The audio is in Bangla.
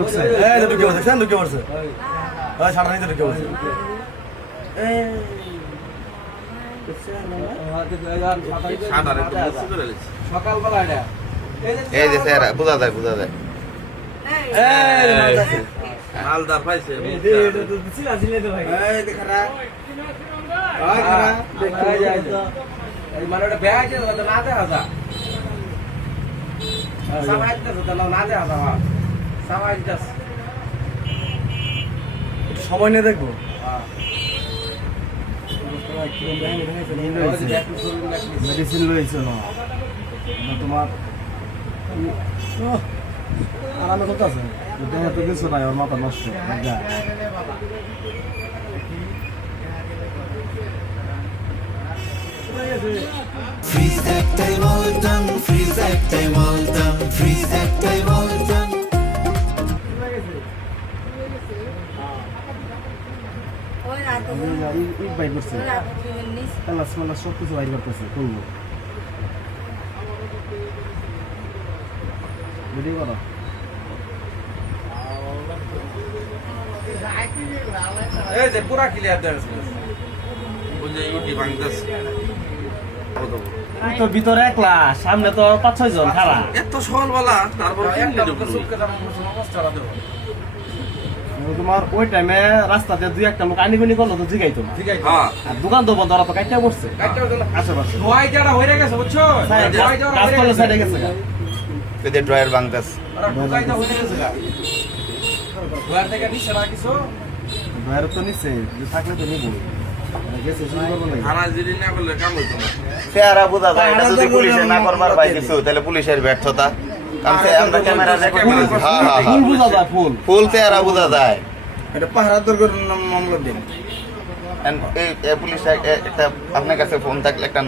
ঢুকছে এই তো ঢুকে বসে ঢুকে বসে ওই সামনে তো ঢুকে বসে সকালবেলা এটা এই যে স্যার বুঝা যায় মালদার পাইছে মানে ওটা ব্যাগ না দেখা যা সবাই না দেখা যা সবাই সময় নিয়ে দেখবো মেডিসিন লইছো না তোমার আরামে কত আছে দেখা তো কিছু নাই ওর মাথা নষ্ট Freeze একটাই বলতাম ফ্রিজ একটাই বলতাম ফ্রিজ একটাই বলতাম বাইর করছে কালাস মালাস সব কিছু বাইর করতেছে করবো ভিডিও করো এই যে পুরা ক্লিয়ার দেখাচ্ছে ওই যে ইউটি ভাঙতেছে তোর ভিতরে একলা সামনে তো 5-6 জন খারা এত সকালবেলা তারপর একটা সুটকে দাম অবস্থাটা দেবো তোমার ওই টাইমে রাস্তাতে দুই একটা লোক আনিগুনি করলো তো জিগাইতো ঠিক আছে হ্যাঁ আর দোকান তো বন্ধ ওরা তো কাইটা পড়ছে কাটতে হবে না আশেপাশে ধোয়াইটা হয়ে গেছে বুঝছো ধোয়াইটা কাজ করলে সাইডে গেছে এই যে ড্রয়ার ভাঙতাস আরে ধোয়াইটা হয়ে গেছে ধোয়ার থেকে নিচে রাখিছো বাইরে তো নিচে থাকলে তো নিবো গেছে শুরু করবো না থানা জিডি না করলে কাম হইতো না চেহারা বুঝা যায় এটা যদি পুলিশে না করবার পাই কিছু তাহলে পুলিশের ব্যর্থতা কারণ আমরা ক্যামেরা রেকর্ড করেছি ফুল বুঝা যায় ফুল ফুল চেহারা বুঝা যায় এটা পাহারা দরকার মামলা দিন এই পুলিশ একটা আপনার কাছে ফোন থাকলে একটা